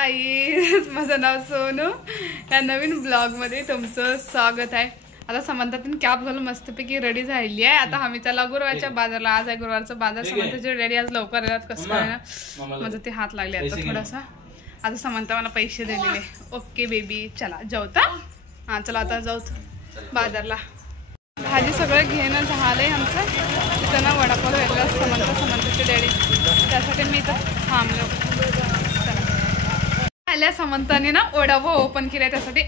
Guys, माझं नाव सोनू. या नवीन blog मध्ये तुमचं स्वागत आहे. आता समंतातून कॅप घालून मस्तपैकी रेडी झालेली आहे. आता आम्ही त्याला गुरुवारच्या बाजारला, आज आहे गुरुवारचा बाजार. समंताचे रेडी आज लवकर येतात. कसं आहे ना, माझं ते हात लागले आता थोडासा. आता समंता मला पैसे दिलेले. ओके बेबी, चला जेवता. हा चला आता जाऊ बाजारला. भाजी सगळं घेणं झालंय आमचं. तिथं ना वडापाव वेगळा समंताचे डॅडी, त्यासाठी मी इथं थांबलो. आल्या समंताने ना वडापाव ओपन केलाय, त्यासाठी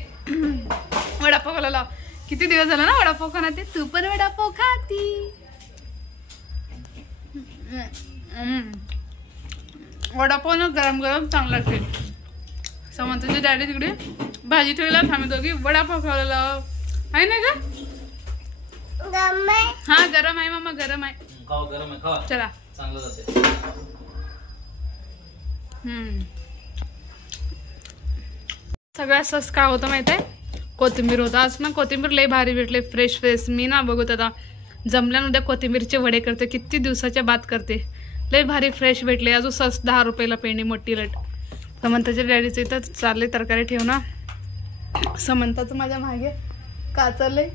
वडापाव खायला. किती दिवस झाला ना वडापाव खाते. तू पण वडापाव खाती. वडापाव ना गरम गरम चांगला लागते. समंताचे डॅडी तिकडे भाजी ठेवला, आम्ही दोघी वडापाव खायला आहे ना का. हा गरम आहे मामा, गरम आहे. गरम आहे, खावा. चला चांगलं जाते. सगळ्यात स्वस्त काय होतं माहित आहे, कोथिंबीर होता. आज ना कोथिंबीर लय भारी भेटले, फ्रेश फ्रेश. मी ना बघत आता जमल्यान उद्या कोथिंबीरचे वडे करते. किती दिवसाच्या बाद करते. लय भारी फ्रेश भेटले. अजून स्वस्त 10 रुपयाला पेंडी, मोठी रेट. समंताच्या डॅडीचं इथं चालले तरकारी ठेवणं. समंताचं माझ्या मागे का चाललंय,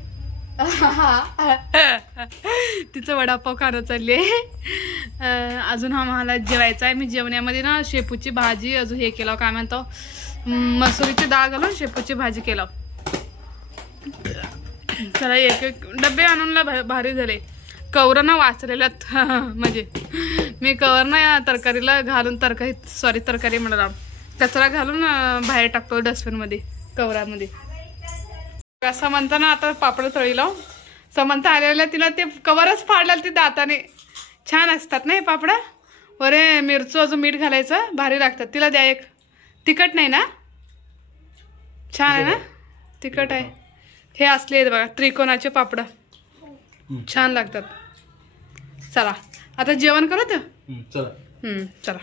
तिचं वडापाव खाणं चालली आहे. अजून आम्हाला जेवायचं आहे. मी जेवण्यामध्ये ना शेपूची भाजी, अजून हे केलं काय म्हणतो, मसुरीची डाळ घालून शेपूची भाजी केलं. चला एक एक डबे आणून भारी झाले. कवर ना वाचलेल्यात म्हणजे मी कवर ना तरकारीला घालून, तरकारी म्हणाला कचरा घालून बाहेर टाकतो डस्टबिनमध्ये, कवरामध्ये. समंता ना आता पापड तळीला. समंता आलेल्या तिला ते कवरच फाडलं ते दाताने. छान असतात ना हे पापड. वरे मिरचू अजून मीठ घालायचं, भारी लागतात. तिला द्या एक. तिखट नाही ना, छान आहे ना, तिखट आहे. हे असले आहेत बघा त्रिकोणाचे पापड, छान लागतात. चला आता जेवण करू. चला.